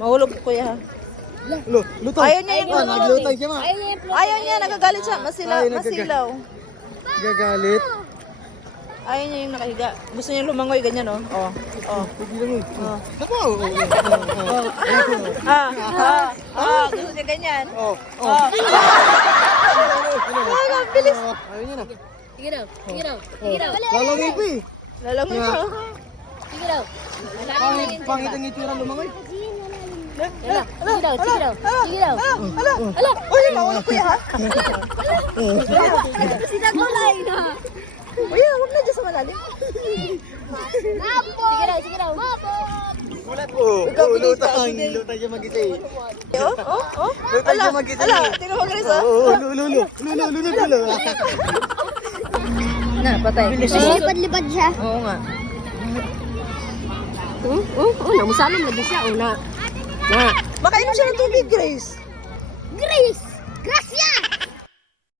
Mahulog ko kuya ha. Lutang. Ayaw niya yung Naglutang siya, ma. Ayaw niya, nagagalit siya. Masilaw. Gagalit. Ayaw niya yung nakahiga. Gusto niya lumangoy, ganyan, oh. Pagbilang mo. Naku. Gusto niya ganyan. Ay, mabilis. Ayaw niya na. Sige daw. Lalangin pa eh. Lalangoy pa. Sige daw. Pangit ang itsura lumangoy. Sige daw. Ala! Uy, mahulog kuya ha. Sinagulay na. Kuya, huwag na dyan sa malalim. Sige daw. Lutang siya mag-isa eh. Lutang siya mag-isa Ala, eh. tinawag rin sa. Lulo. Na, patay. Lipad-lipad siya. Oo nga. Namusalam na di siya. Na. Makainom siya ng tubig, Grace.